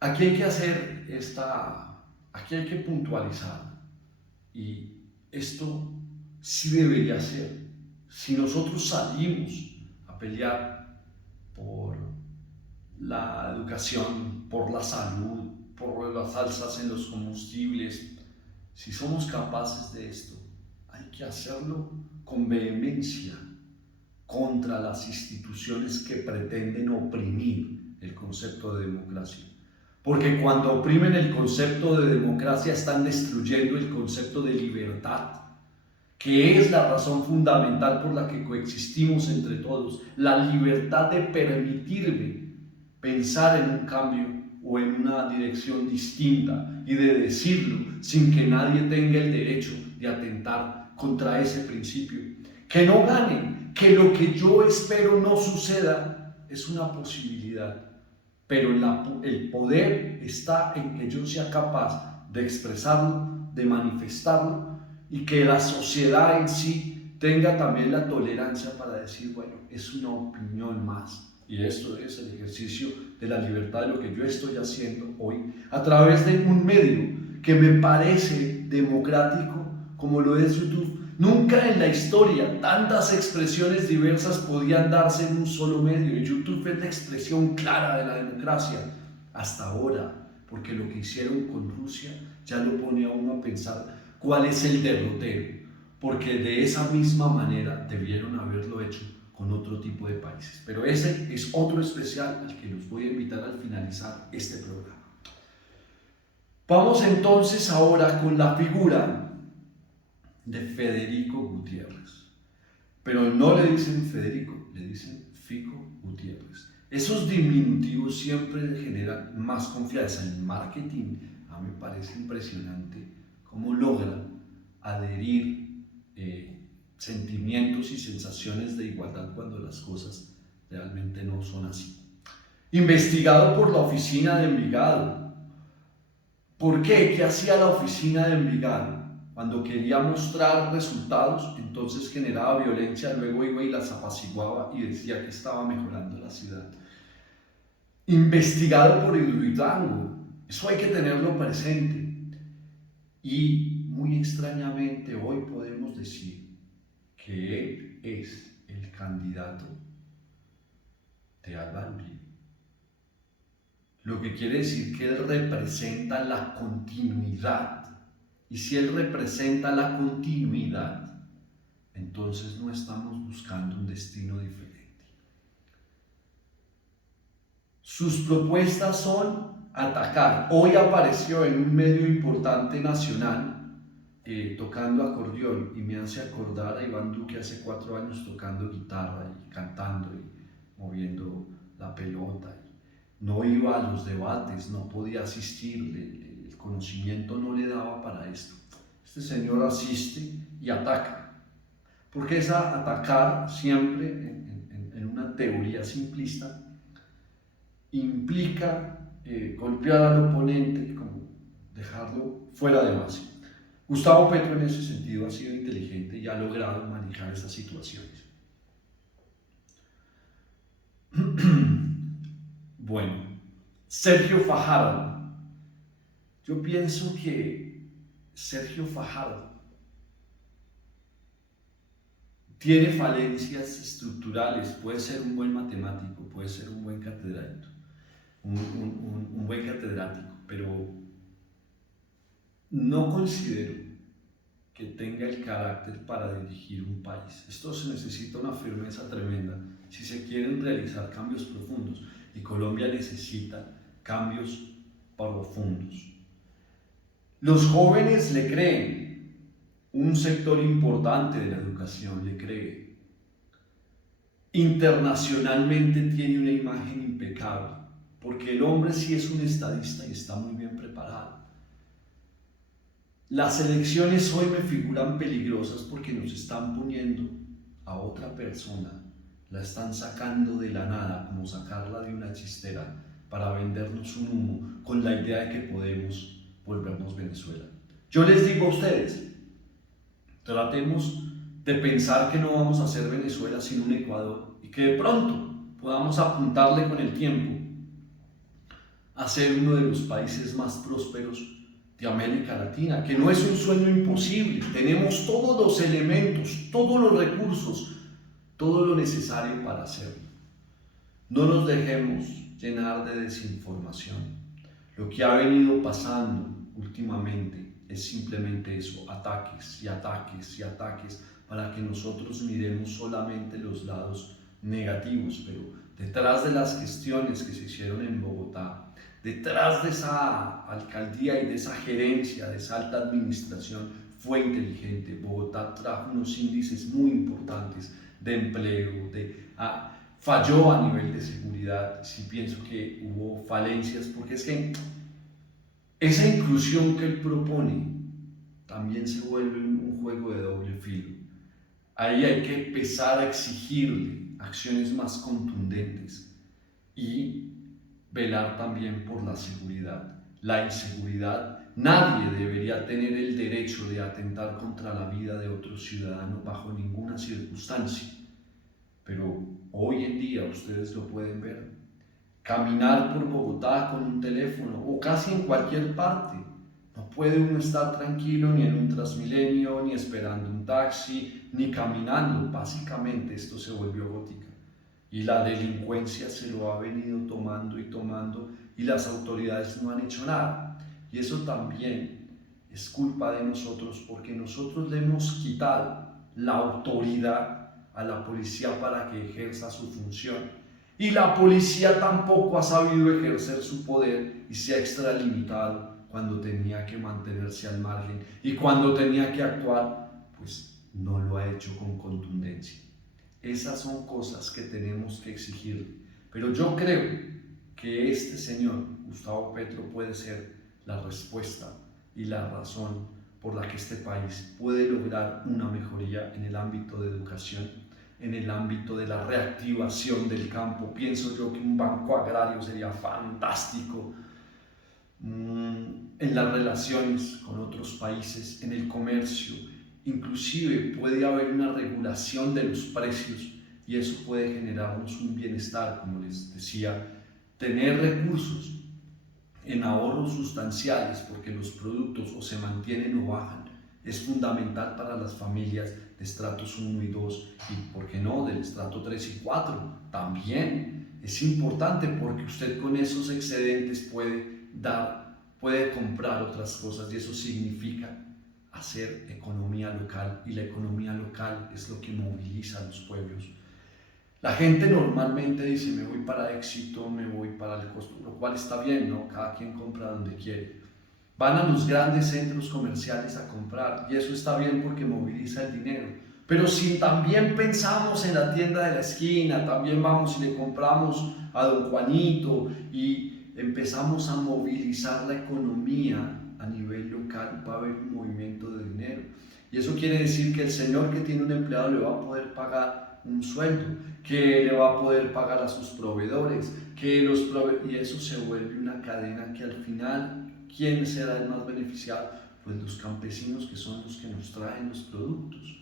Aquí hay que aquí hay que puntualizar, y esto sí debería ser. Si nosotros salimos a pelear por la educación, por la salud, por las alzas en los combustibles, si somos capaces de esto, hay que hacerlo con vehemencia contra las instituciones que pretenden oprimir el concepto de democracia. Porque cuando oprimen el concepto de democracia están destruyendo el concepto de libertad, que es la razón fundamental por la que coexistimos entre todos, la libertad de permitirme pensar en un cambio o en una dirección distinta y de decirlo sin que nadie tenga el derecho de atentar contra ese principio. Que no ganen, que lo que yo espero no suceda es una posibilidad, pero el poder está en que yo sea capaz de expresarlo, de manifestarlo, y que la sociedad en sí tenga también la tolerancia para decir, bueno, es una opinión más. Y esto es el ejercicio de la libertad de lo que yo estoy haciendo hoy a través de un medio que me parece democrático como lo es YouTube. Nunca en la historia tantas expresiones diversas podían darse en un solo medio, y YouTube es la expresión clara de la democracia hasta ahora, porque lo que hicieron con Rusia ya lo pone a uno a pensar cuál es el derrotero, porque de esa misma manera debieron haberlo hecho con otro tipo de países. Pero ese es otro especial al que los voy a invitar al finalizar este programa. Vamos entonces ahora con la figura de Federico Gutiérrez. Pero no le dicen Federico, le dicen Fico Gutiérrez. Esos diminutivos siempre generan más confianza. En marketing, a mí me parece impresionante cómo logran adherir sentimientos y sensaciones de igualdad cuando las cosas realmente no son así. Investigado por la oficina de Envigado. ¿Por qué? ¿Qué hacía la oficina de Envigado? Cuando quería mostrar resultados, entonces generaba violencia, luego iba y las apaciguaba y decía que estaba mejorando la ciudad. Investigado por Hidroituango, eso hay que tenerlo presente. Y muy extrañamente hoy podemos decir que él es el candidato de Álvaro Uribe. Lo que quiere decir que él representa la continuidad. Y si él representa la continuidad, entonces no estamos buscando un destino diferente. Sus propuestas son atacar. Hoy apareció en un medio importante nacional tocando acordeón y me hace acordar a Iván Duque hace 4 años tocando guitarra y cantando y moviendo la pelota. No iba a los debates, no podía asistir, el conocimiento no le daba para esto. Este señor asiste y ataca. Porque es atacar siempre en una teoría simplista implica golpear al oponente y como dejarlo fuera de base. Gustavo Petro en ese sentido ha sido inteligente y ha logrado manejar esas situaciones. Bueno, Sergio Fajardo. Yo pienso que Sergio Fajardo tiene falencias estructurales, puede ser un buen matemático, puede ser un buen catedrático, un buen catedrático, pero no considero que tenga el carácter para dirigir un país. Esto se necesita una firmeza tremenda si se quieren realizar cambios profundos, y Colombia necesita cambios profundos. Los jóvenes le creen, un sector importante de la educación le cree. Internacionalmente tiene una imagen impecable, porque el hombre sí es un estadista y está muy bien preparado. Las elecciones hoy me figuran peligrosas porque nos están poniendo a otra persona, la están sacando de la nada, como sacarla de una chistera para vendernos un humo con la idea de que podemos volvernos Venezuela. Yo les digo a ustedes, tratemos de pensar que no vamos a ser Venezuela sino un Ecuador y que de pronto podamos apuntarle con el tiempo a ser uno de los países más prósperos de América Latina, que no es un sueño imposible. Tenemos todos los elementos, todos los recursos, todo lo necesario para hacerlo. No nos dejemos llenar de desinformación. Lo que ha venido pasando últimamente es simplemente eso, ataques y ataques y ataques, para que nosotros miremos solamente los lados negativos, pero detrás de las gestiones que se hicieron en Bogotá, detrás de esa alcaldía y de esa gerencia, de esa alta administración, fue inteligente. Bogotá trajo unos índices muy importantes de empleo, falló a nivel de seguridad. Sí pienso que hubo falencias, porque es que esa inclusión que él propone también se vuelve un juego de doble filo. Ahí hay que empezar a exigirle acciones más contundentes y velar también por la seguridad. La inseguridad, nadie debería tener el derecho de atentar contra la vida de otro ciudadano bajo ninguna circunstancia. Pero hoy en día ustedes lo pueden ver. Caminar por Bogotá con un teléfono o casi en cualquier parte. No puede uno estar tranquilo ni en un Transmilenio, ni esperando un taxi, ni caminando. Básicamente esto se volvió gótica. Y la delincuencia se lo ha venido tomando y tomando, y las autoridades no han hecho nada. Y eso también es culpa de nosotros, porque nosotros le hemos quitado la autoridad a la policía para que ejerza su función. Y la policía tampoco ha sabido ejercer su poder y se ha extralimitado cuando tenía que mantenerse al margen. Y cuando tenía que actuar, pues no lo ha hecho con contundencia. Esas son cosas que tenemos que exigir. Pero yo creo que este señor, Gustavo Petro, puede ser la respuesta y la razón por la que este país puede lograr una mejoría en el ámbito de educación, en el ámbito de la reactivación del campo. Pienso yo que un banco agrario sería fantástico, en las relaciones con otros países, en el comercio, inclusive puede haber una regulación de los precios y eso puede generarnos un bienestar, como les decía, tener recursos en ahorros sustanciales porque los productos o se mantienen o bajan es fundamental para las familias de estratos 1 y 2 y, ¿por qué no?, del estrato 3 y 4 también. Es importante porque usted con esos excedentes puede comprar otras cosas y eso significa hacer economía local y la economía local es lo que moviliza a los pueblos. La gente normalmente dice me voy para Éxito, me voy para el Costo, lo cual está bien, ¿no? Cada quien compra donde quiere. Van a los grandes centros comerciales a comprar y eso está bien porque moviliza el dinero. Pero si también pensamos en la tienda de la esquina, también vamos y le compramos a don Juanito y empezamos a movilizar la economía a nivel local, va a haber un movimiento de dinero. Y eso quiere decir que el señor que tiene un empleado le va a poder pagar un sueldo, que le va a poder pagar a sus proveedores, y eso se vuelve una cadena que al final, ¿quién será el más beneficiado? Pues los campesinos, que son los que nos traen los productos.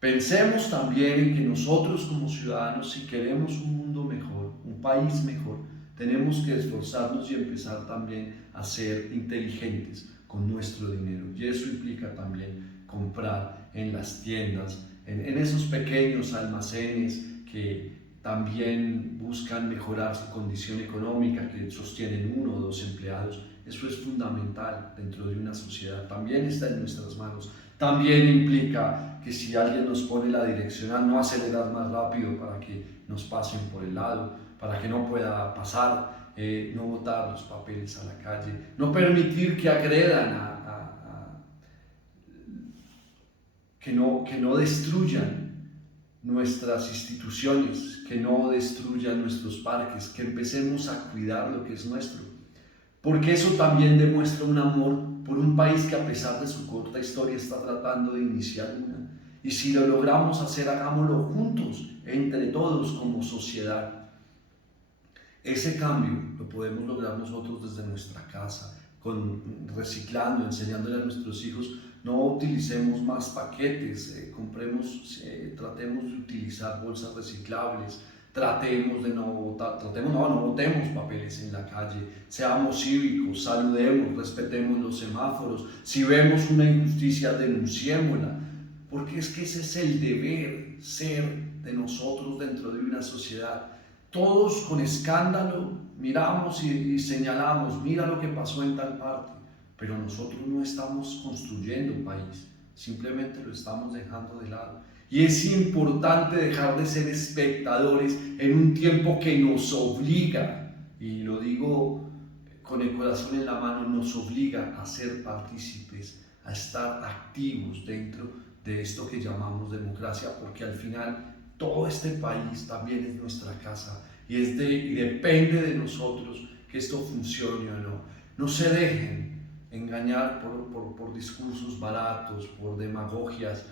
Pensemos también en que nosotros como ciudadanos, si queremos un mundo mejor, un país mejor, tenemos que esforzarnos y empezar también a ser inteligentes con nuestro dinero. Y eso implica también comprar en las tiendas, en esos pequeños almacenes que también buscan mejorar su condición económica, que sostienen 1 o 2 empleados. Eso es fundamental dentro de una sociedad. También está en nuestras manos. También implica que si alguien nos pone la direccional, no acelerar más rápido para que nos pasen por el lado, para que no pueda pasar, no botar los papeles a la calle, no permitir que agredan, que no destruyan nuestras instituciones, que no destruyan nuestros parques, que empecemos a cuidar lo que es nuestro. Porque eso también demuestra un amor por un país que a pesar de su corta historia está tratando de iniciar una. Y si lo logramos hacer, hagámoslo juntos, entre todos como sociedad. Ese cambio lo podemos lograr nosotros desde nuestra casa, reciclando, enseñándole a nuestros hijos, no utilicemos más paquetes, tratemos de utilizar bolsas reciclables, no botemos papeles en la calle, seamos cívicos, saludemos, respetemos los semáforos, si vemos una injusticia denunciémosla, porque es que ese es el deber ser de nosotros dentro de una sociedad. Todos con escándalo miramos y señalamos, mira lo que pasó en tal parte, pero nosotros no estamos construyendo un país, simplemente lo estamos dejando de lado. Y es importante dejar de ser espectadores en un tiempo que nos obliga, y lo digo con el corazón en la mano, nos obliga a ser partícipes, a estar activos dentro de esto que llamamos democracia, porque al final todo este país también es nuestra casa y depende de nosotros que esto funcione o no. No se dejen engañar por discursos baratos, por demagogias.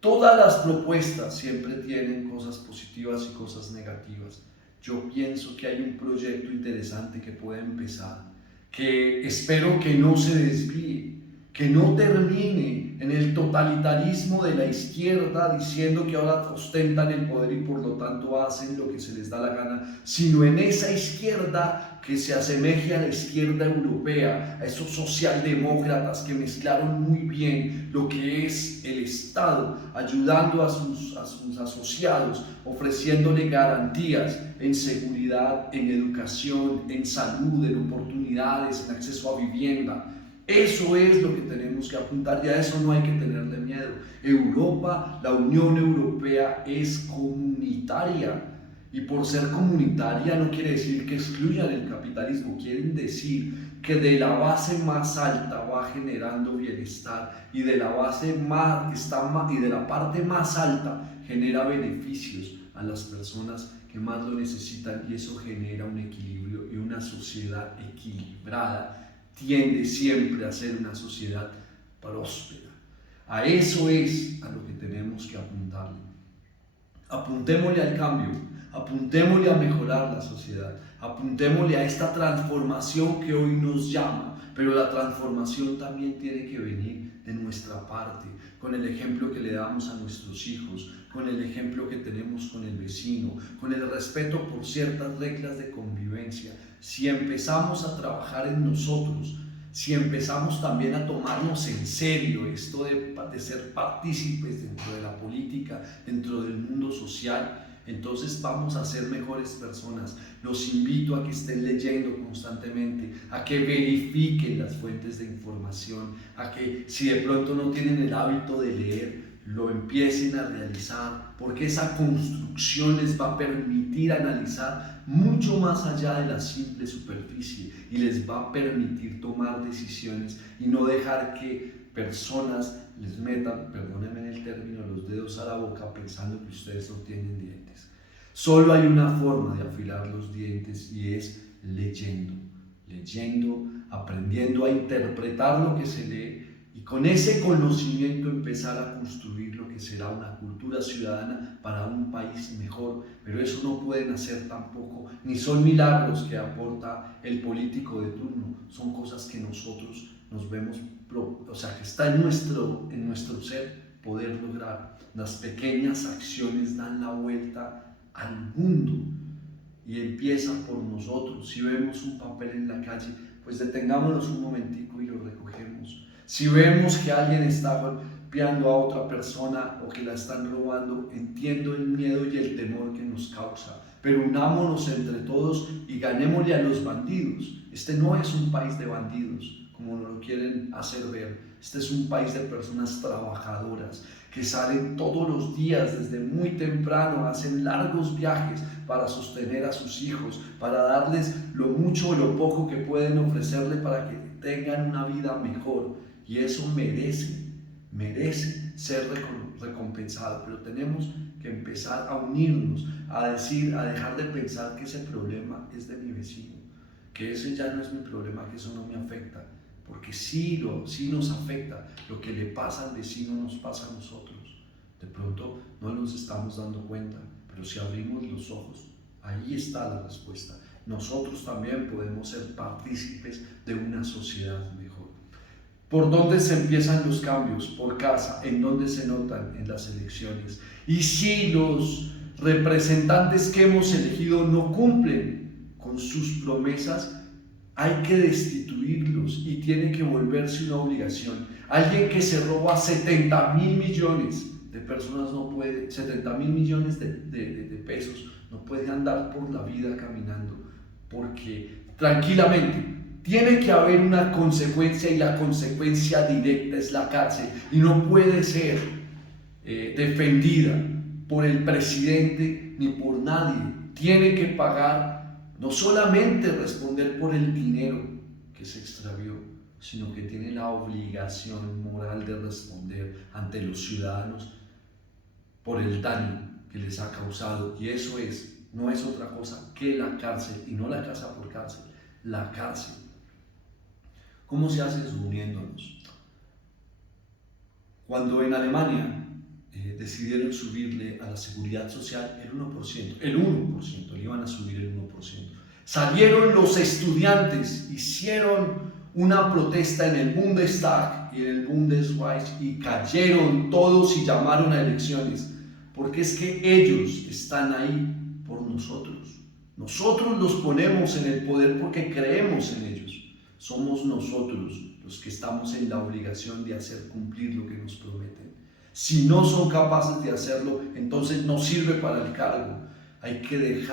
Todas las propuestas siempre tienen cosas positivas y cosas negativas. Yo pienso que hay un proyecto interesante que puede empezar, que espero que no se desvíe, que no termine en el totalitarismo de la izquierda diciendo que ahora ostentan el poder y por lo tanto hacen lo que se les da la gana, sino en esa izquierda que se asemeje a la izquierda europea, a esos socialdemócratas que mezclaron muy bien lo que es el Estado, ayudando a sus asociados, ofreciéndole garantías en seguridad, en educación, en salud, en oportunidades, en acceso a vivienda. Eso es lo que tenemos que apuntar y a eso no hay que tenerle miedo. Europa, la Unión Europea es comunitaria y por ser comunitaria no quiere decir que excluyan el capitalismo, quieren decir que de la base más alta va generando bienestar y de la base y de la parte más alta genera beneficios a las personas que más lo necesitan y eso genera un equilibrio y una sociedad equilibrada tiende siempre a ser una sociedad próspera. A eso es a lo que tenemos que apuntarle. Apuntémosle al cambio, apuntémosle a mejorar la sociedad, apuntémosle a esta transformación que hoy nos llama, pero la transformación también tiene que venir de nuestra parte, con el ejemplo que le damos a nuestros hijos, con el ejemplo que tenemos con el vecino, con el respeto por ciertas reglas de convivencia. Si empezamos a trabajar en nosotros, si empezamos también a tomarnos en serio esto de ser partícipes dentro de la política, dentro del mundo social, entonces vamos a ser mejores personas. Los invito a que estén leyendo constantemente, a que verifiquen las fuentes de información, a que si de pronto no tienen el hábito de leer, lo empiecen a realizar, porque esa construcción les va a permitir analizar mucho más allá de la simple superficie y les va a permitir tomar decisiones y no dejar que personas les metan, perdónenme el término, los dedos a la boca pensando que ustedes no tienen dientes. Solo hay una forma de afilar los dientes y es leyendo, aprendiendo a interpretar lo que se lee y con ese conocimiento empezar a construir lo que será una cultura ciudadana para un país mejor. Pero eso no pueden hacer tampoco, ni son milagros que aporta el político de turno, son cosas que nosotros nos vemos, o sea, que está en nuestro ser poder lograr. Las pequeñas acciones dan la vuelta al mundo y empiezan por nosotros. Si vemos un papel en la calle, pues detengámonos un momentico y lo recogemos. Si vemos que alguien está golpeando a otra persona o que la están robando, entiendo el miedo y el temor que nos causa, pero unámonos entre todos y ganémosle a los bandidos. Este no es un país de bandidos, como nos lo quieren hacer ver. Este es un país de personas trabajadoras que salen todos los días desde muy temprano, hacen largos viajes para sostener a sus hijos, para darles lo mucho o lo poco que pueden ofrecerle para que tengan una vida mejor. Y eso merece ser recompensado, pero tenemos que empezar a unirnos, a dejar de pensar que ese problema es de mi vecino, que ese ya no es mi problema, que eso no me afecta, porque sí nos afecta. Lo que le pasa al vecino nos pasa a nosotros. De pronto no nos estamos dando cuenta, pero si abrimos los ojos, ahí está la respuesta. Nosotros también podemos ser partícipes de una sociedad mejor. ¿Por dónde se empiezan los cambios? Por casa. ¿En dónde se notan? En las elecciones. Y si los representantes que hemos elegido no cumplen con sus promesas, hay que destituirlos y tiene que volverse una obligación. Alguien que se roba 70.000 millones de personas no puede, 70.000 millones de pesos, no puede andar por la vida caminando, porque tranquilamente tiene que haber una consecuencia y la consecuencia directa es la cárcel y no puede ser defendida por el presidente ni por nadie. Tiene que pagar, no solamente responder por el dinero que se extravió, sino que tiene la obligación moral de responder ante los ciudadanos por el daño que les ha causado. Y eso no es otra cosa que la cárcel, y no la casa por cárcel, la cárcel. ¿Cómo se hace eso? Uniéndonos. Cuando en Alemania decidieron subirle a la seguridad social el 1%, le iban a subir el 1%. Salieron los estudiantes, hicieron una protesta en el Bundestag y en el Bundeswehr y cayeron todos y llamaron a elecciones, porque es que ellos están ahí por nosotros. Nosotros los ponemos en el poder porque creemos en ellos. Somos nosotros los que estamos en la obligación de hacer cumplir lo que nos prometen. Si no son capaces de hacerlo, entonces no sirve para el cargo. Hay que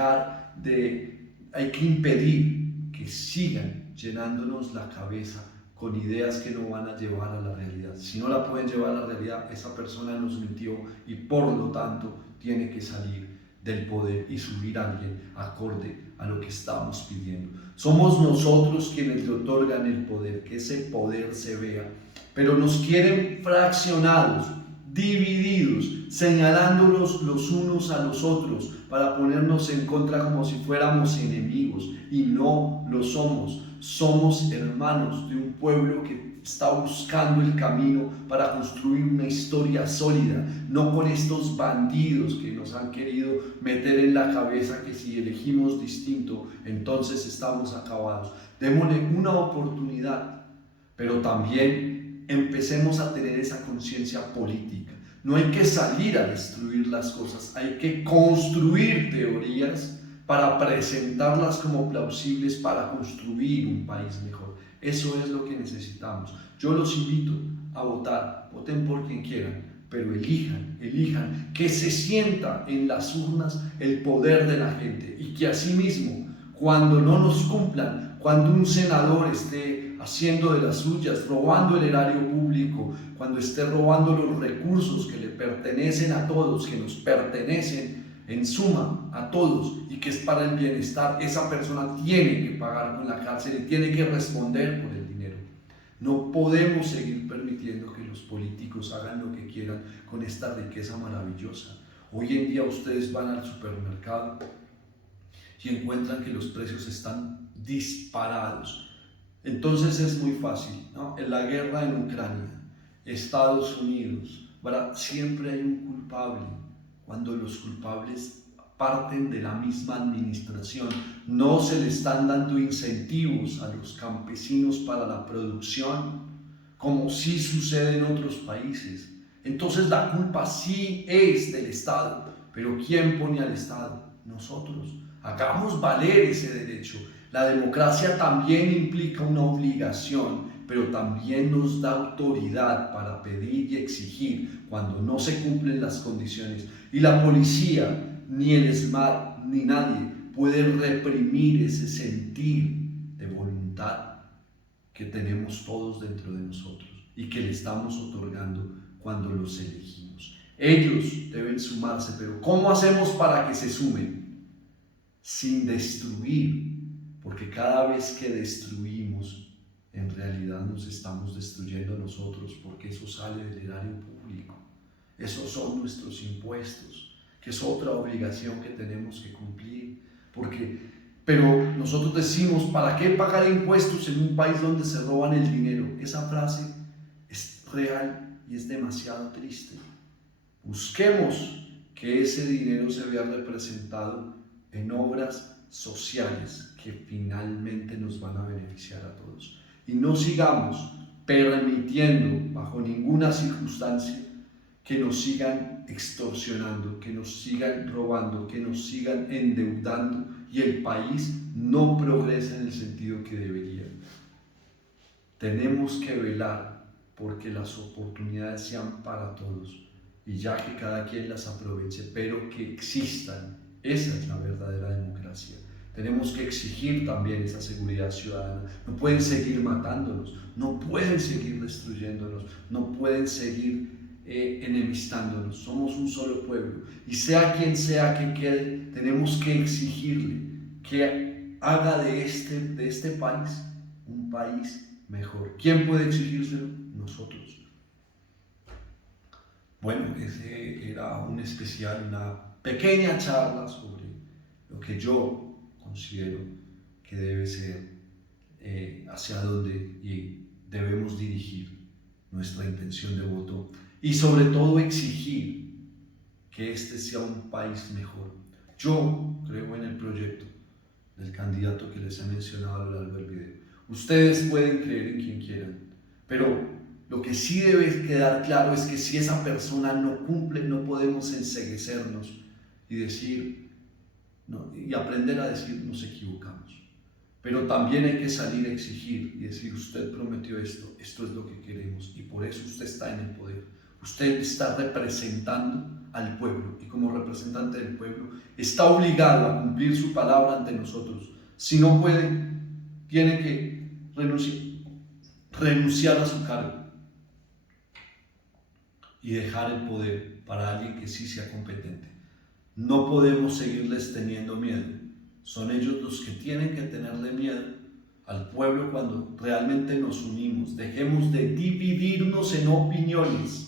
impedir que sigan llenándonos la cabeza con ideas que no van a llevar a la realidad. Si no la pueden llevar a la realidad, esa persona nos mintió y por lo tanto tiene que salir del poder y subir a alguien acorde a lo que estamos pidiendo. Somos nosotros quienes le otorgan el poder, que ese poder se vea, pero nos quieren fraccionados, divididos, señalándonos los unos a los otros para ponernos en contra como si fuéramos enemigos, y no lo somos. Somos hermanos de un pueblo que está buscando el camino para construir una historia sólida, no con estos bandidos que nos han querido meter en la cabeza que si elegimos distinto, entonces estamos acabados. Démosle una oportunidad, pero también empecemos a tener esa conciencia política. No hay que salir a destruir las cosas, hay que construir teorías para presentarlas como plausibles para construir un país mejor. Eso es lo que necesitamos. Yo los invito a votar, voten por quien quieran, pero elijan que se sienta en las urnas el poder de la gente y que asimismo, cuando no nos cumplan, cuando un senador esté haciendo de las suyas, robando el erario público, cuando esté robando los recursos que le pertenecen a todos, que nos pertenecen en suma a todos y que es para el bienestar, esa persona tiene que pagar con la cárcel y tiene que responder por el dinero. No podemos seguir permitiendo que los políticos hagan lo que quieran con esta riqueza maravillosa. Hoy en día ustedes van al supermercado y encuentran que los precios están disparados. Entonces es muy fácil, ¿no? En la guerra en Ucrania, Estados Unidos, siempre hay un culpable. Cuando los culpables parten de la misma administración, no se le están dando incentivos a los campesinos para la producción, como sí sucede en otros países. Entonces la culpa sí es del Estado, pero ¿quién pone al Estado? Nosotros. Hagamos valer ese derecho. La democracia también implica una obligación, pero también nos da autoridad para pedir y exigir cuando no se cumplen las condiciones. Y la policía, ni el SMAT, ni nadie puede reprimir ese sentir de voluntad que tenemos todos dentro de nosotros y que le estamos otorgando cuando los elegimos. Ellos deben sumarse, pero ¿cómo hacemos para que se sumen? Sin destruir, porque cada vez que destruimos, en realidad nos estamos destruyendo nosotros, porque eso sale del erario público. Esos son nuestros impuestos, que es otra obligación que tenemos que cumplir. Pero nosotros decimos, ¿para qué pagar impuestos en un país donde se roban el dinero? Esa frase es real y es demasiado triste. Busquemos que ese dinero se vea representado en obras sociales que finalmente nos van a beneficiar a todos. Y no sigamos permitiendo bajo ninguna circunstancia que nos sigan extorsionando, que nos sigan robando, que nos sigan endeudando y el país no progresa en el sentido que debería. Tenemos que velar porque las oportunidades sean para todos y ya que cada quien las aproveche, pero que existan. Esa es la verdadera democracia. Tenemos que exigir también esa seguridad ciudadana. No pueden seguir matándonos, no pueden seguir destruyéndonos, no pueden seguir enemistándonos. Somos un solo pueblo y sea quien sea que quede, tenemos que exigirle que haga de este país un país mejor. ¿Quién puede exigírselo? Nosotros. Bueno, ese era un especial, una pequeña charla sobre lo que yo considero que debe ser hacia dónde debemos dirigir nuestra intención de voto y sobre todo exigir que este sea un país mejor. Yo creo en el proyecto del candidato que les he mencionado a lo largo del video. Ustedes pueden creer en quien quieran, pero lo que sí debe quedar claro es que si esa persona no cumple, no podemos enceguecernos y decir, no, y aprender a decir nos equivocamos. Pero también hay que salir a exigir y decir, usted prometió esto, esto es lo que queremos y por eso usted está en el poder. Usted está representando al pueblo y como representante del pueblo está obligado a cumplir su palabra ante nosotros. Si no puede, tiene que renunciar a su cargo y dejar el poder para alguien que sí sea competente. No podemos seguirles teniendo miedo. Son ellos los que tienen que tenerle miedo al pueblo cuando realmente nos unimos. Dejemos de dividirnos en opiniones.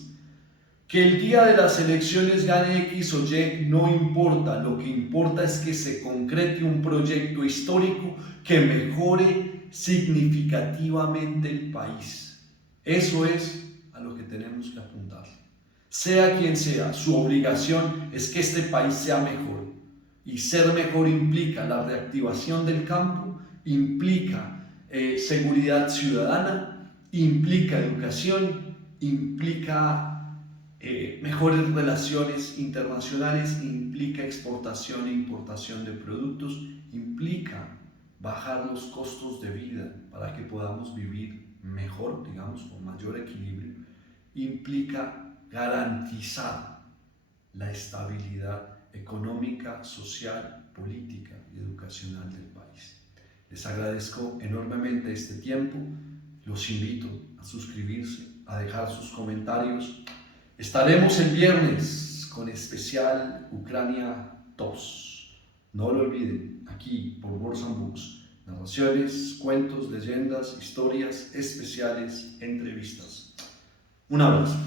Que el día de las elecciones gane X o Y no importa. Lo que importa es que se concrete un proyecto histórico que mejore significativamente el país. Eso es a lo que tenemos que apuntar. Sea quien sea, su obligación es que este país sea mejor. Y ser mejor implica la reactivación del campo, implica seguridad ciudadana, implica educación, implica mejores relaciones internacionales, implica exportación e importación de productos, implica bajar los costos de vida para que podamos vivir mejor, digamos, con mayor equilibrio, implica garantizar la estabilidad económica, social, política y educacional del país. Les agradezco enormemente este tiempo, los invito a suscribirse, a dejar sus comentarios. Estaremos el viernes con especial Ucrania 2. No lo olviden, aquí por Words and Books. Narraciones, cuentos, leyendas, historias especiales, entrevistas. Un abrazo.